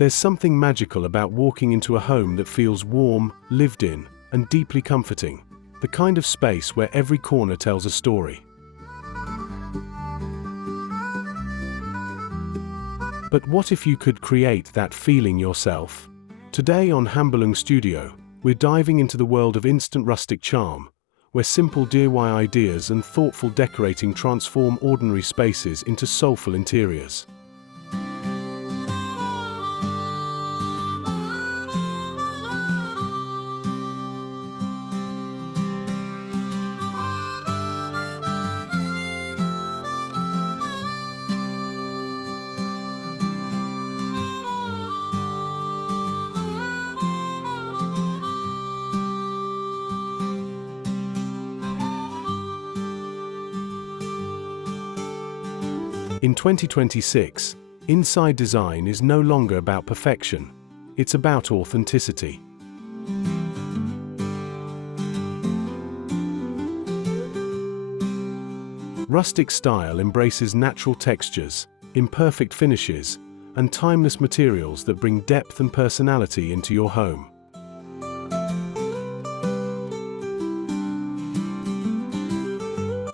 There's something magical about walking into a home that feels warm, lived in, and deeply comforting. The kind of space where every corner tells a story. But what if you could create that feeling yourself? Today on Hamburlung Studio, we're diving into the world of Instant Rustic Charm, where simple DIY ideas and thoughtful decorating transform ordinary spaces into soulful interiors. In 2026, inside design is no longer about perfection, it's about authenticity. Rustic style embraces natural textures, imperfect finishes, and timeless materials that bring depth and personality into your home.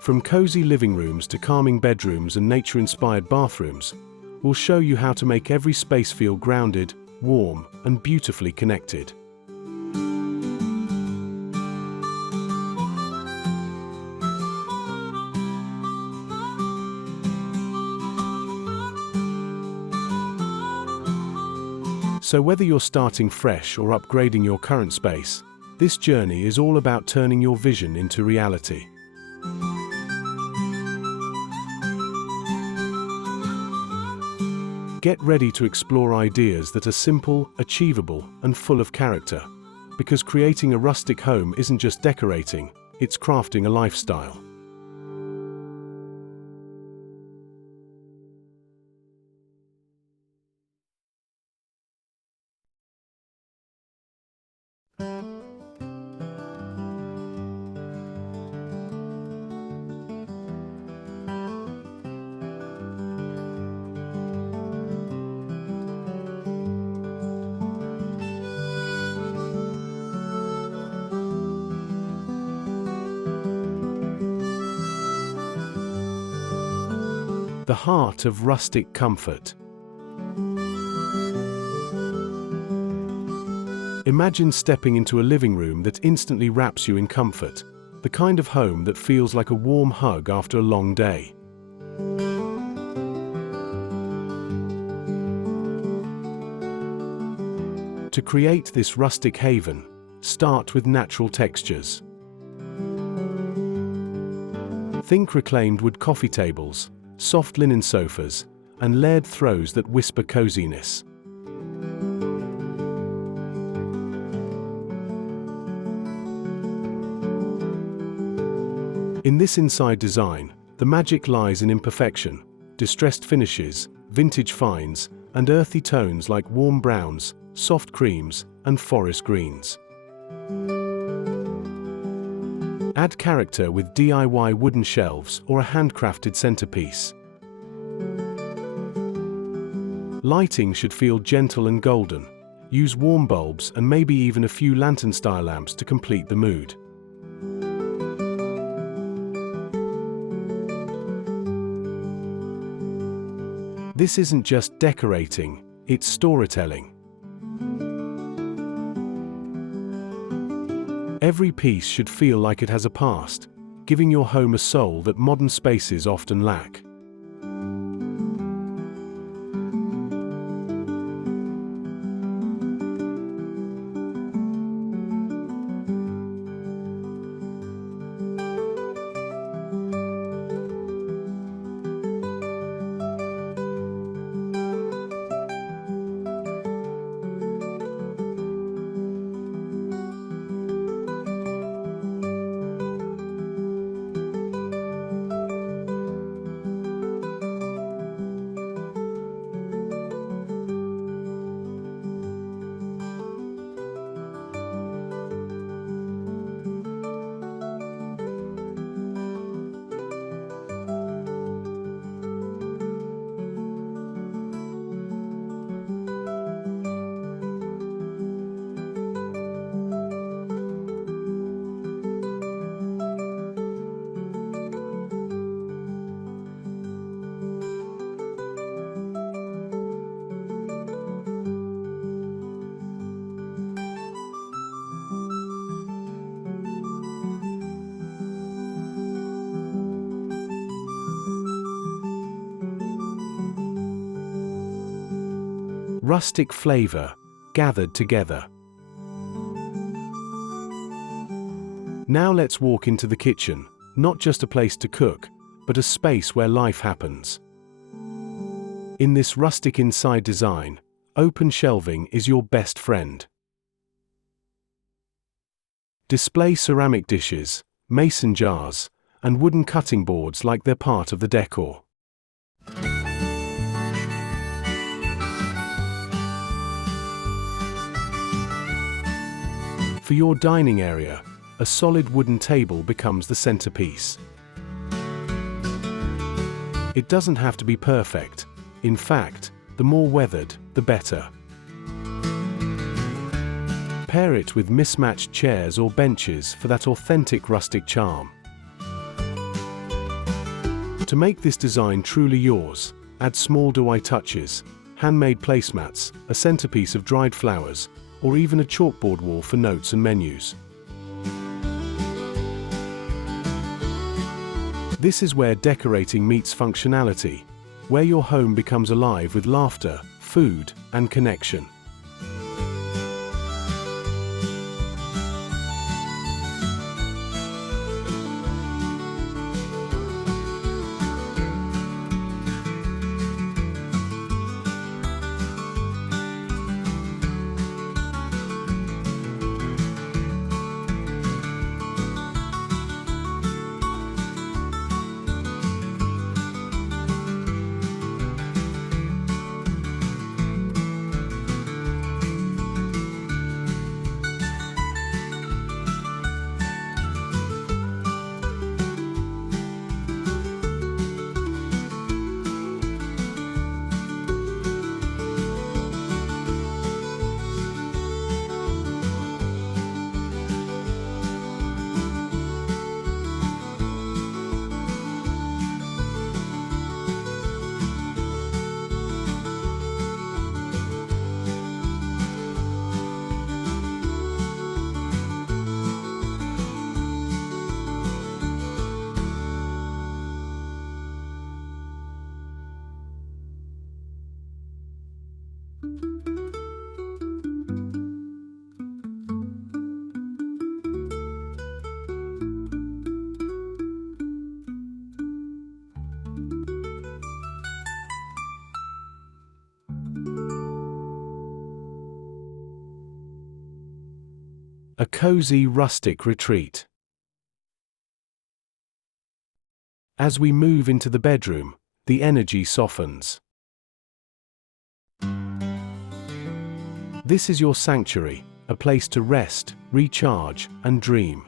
From cozy living rooms to calming bedrooms and nature-inspired bathrooms, we'll show you how to make every space feel grounded, warm, and beautifully connected. So whether you're starting fresh or upgrading your current space, this journey is all about turning your vision into reality. Get ready to explore ideas that are simple, achievable, and full of character. Because creating a rustic home isn't just decorating, it's crafting a lifestyle. The heart of rustic comfort. Imagine stepping into a living room that instantly wraps you in comfort, the kind of home that feels like a warm hug after a long day. To create this rustic haven, start with natural textures. Think reclaimed wood coffee tables, soft linen sofas, and layered throws that whisper coziness. In this inside design, the magic lies in imperfection, distressed finishes, vintage finds, and earthy tones like warm browns, soft creams, and forest greens. Add character with DIY wooden shelves or a handcrafted centerpiece. Lighting should feel gentle and golden. Use warm bulbs and maybe even a few lantern-style lamps to complete the mood. This isn't just decorating, it's storytelling. Every piece should feel like it has a past, giving your home a soul that modern spaces often lack. rustic flavor, gathered together. Now let's walk into the kitchen, not just a place to cook, but a space where life happens. In this rustic inside design, open shelving is your best friend. Display ceramic dishes, mason jars, and wooden cutting boards like they're part of the decor. For your dining area, a solid wooden table becomes the centerpiece. It doesn't have to be perfect. In fact, the more weathered, the better. Pair it with mismatched chairs or benches for that authentic rustic charm. To make this design truly yours, add small DIY touches, handmade placemats, a centerpiece of dried flowers, or even a chalkboard wall for notes and menus. This is where decorating meets functionality, where your home becomes alive with laughter, food, and connection. A cozy rustic retreat. As we move into the bedroom, the energy softens. This is your sanctuary, a place to rest, recharge, and dream.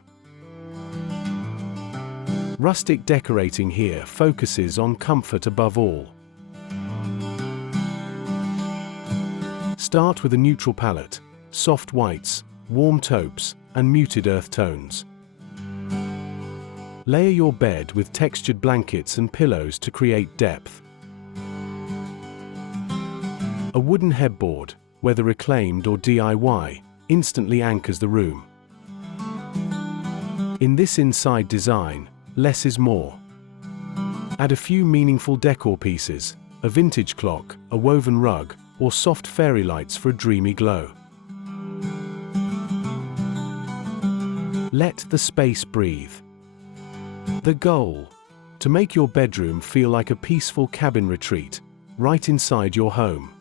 Rustic decorating here focuses on comfort above all. Start with a neutral palette, soft whites, warm taupes, and muted earth tones. Layer your bed with textured blankets and pillows to create depth. A wooden headboard, whether reclaimed or DIY, instantly anchors the room. In this inside design, less is more. Add a few meaningful decor pieces, a vintage clock, a woven rug, or soft fairy lights for a dreamy glow. Let the space breathe. The goal: to make your bedroom feel like a peaceful cabin retreat, right inside your home.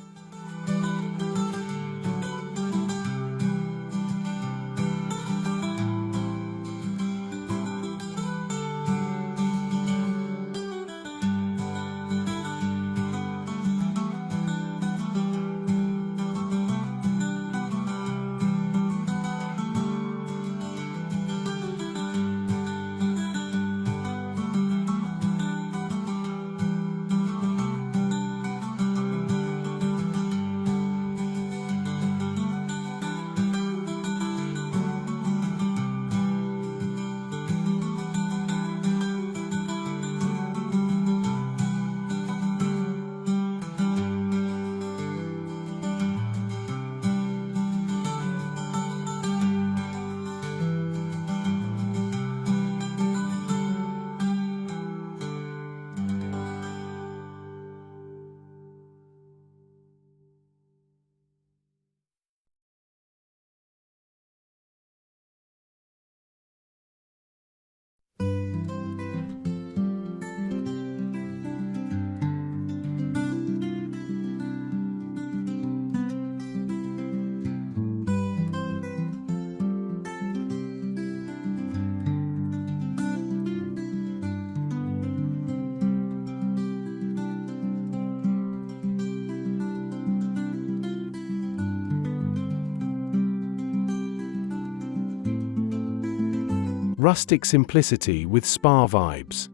Rustic simplicity with spa vibes.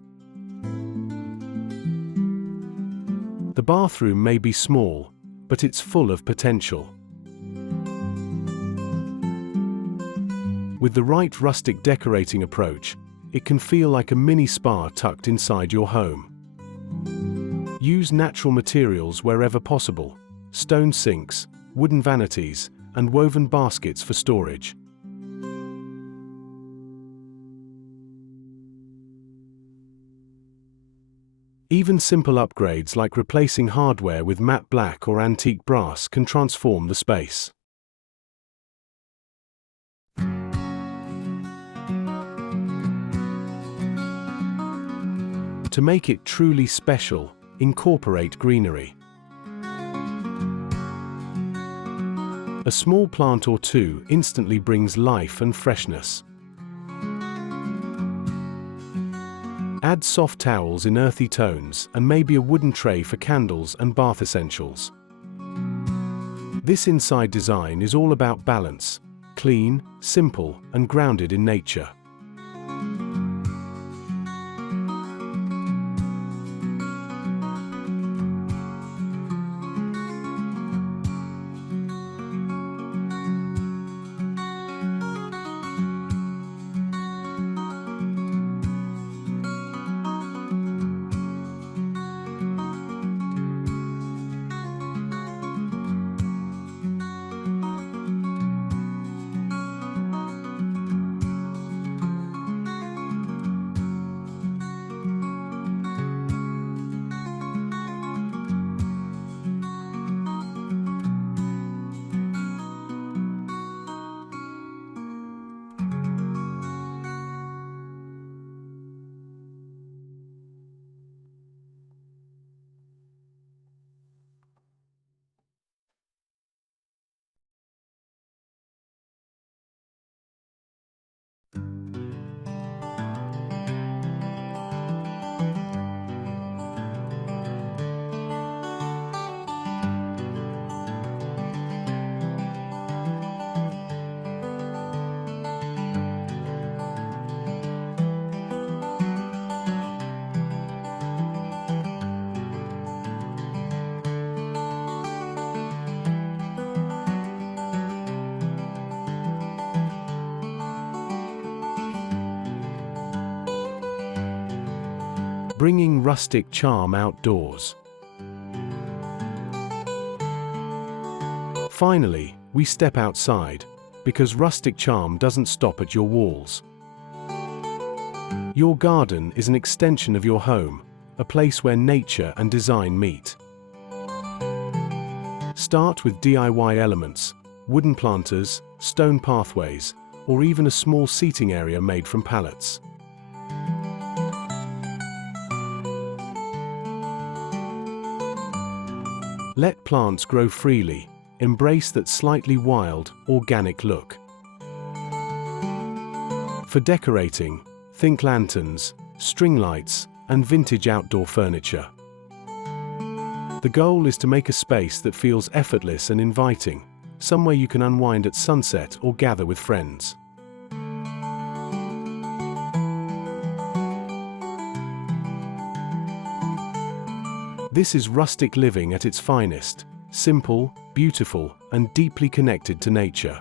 The bathroom may be small, but it's full of potential. With the right rustic decorating approach, it can feel like a mini spa tucked inside your home. Use natural materials wherever possible: stone sinks, wooden vanities, and woven baskets for storage. Even simple upgrades like replacing hardware with matte black or antique brass can transform the space. To make it truly special, incorporate greenery. A small plant or two instantly brings life and freshness. Add soft towels in earthy tones and maybe a wooden tray for candles and bath essentials. This inside design is all about balance: clean, simple, and grounded in nature. Bringing rustic charm outdoors. Finally, we step outside, because rustic charm doesn't stop at your walls. Your garden is an extension of your home, a place where nature and design meet. Start with DIY elements: wooden planters, stone pathways, or even a small seating area made from pallets. Let plants grow freely. Embrace that slightly wild, organic look. For decorating, think lanterns, string lights, and vintage outdoor furniture. The goal is to make a space that feels effortless and inviting, somewhere you can unwind at sunset or gather with friends. This is rustic living at its finest: simple, beautiful, and deeply connected to nature.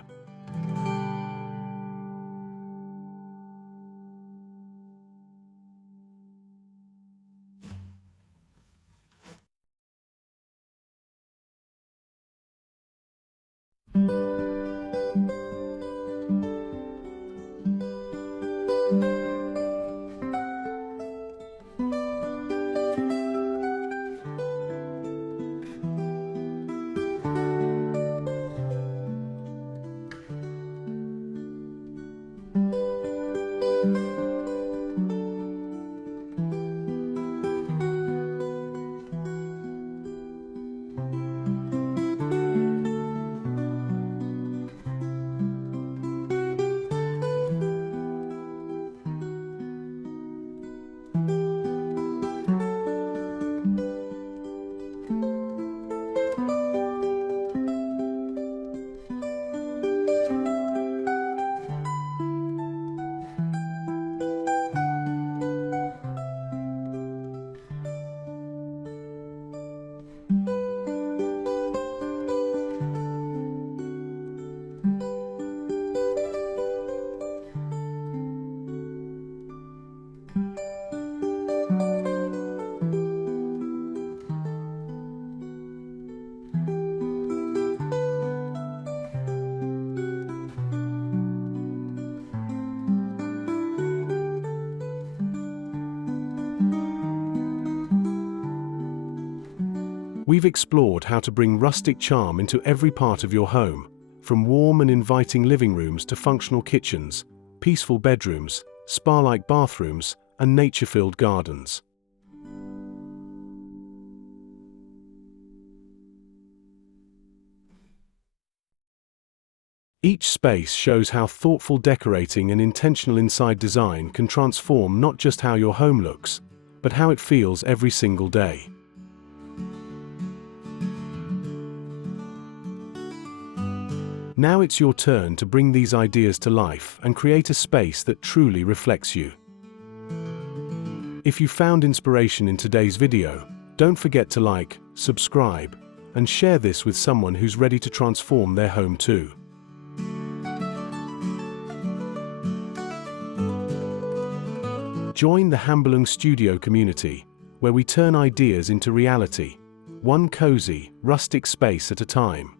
We've explored how to bring rustic charm into every part of your home, from warm and inviting living rooms to functional kitchens, peaceful bedrooms, spa-like bathrooms, and nature-filled gardens. Each space shows how thoughtful decorating and intentional inside design can transform not just how your home looks, but how it feels every single day. Now it's your turn to bring these ideas to life and create a space that truly reflects you. If you found inspiration in today's video, don't forget to like, subscribe, and share this with someone who's ready to transform their home too. Join the Hambelung Studio community, where we turn ideas into reality, one cozy, rustic space at a time.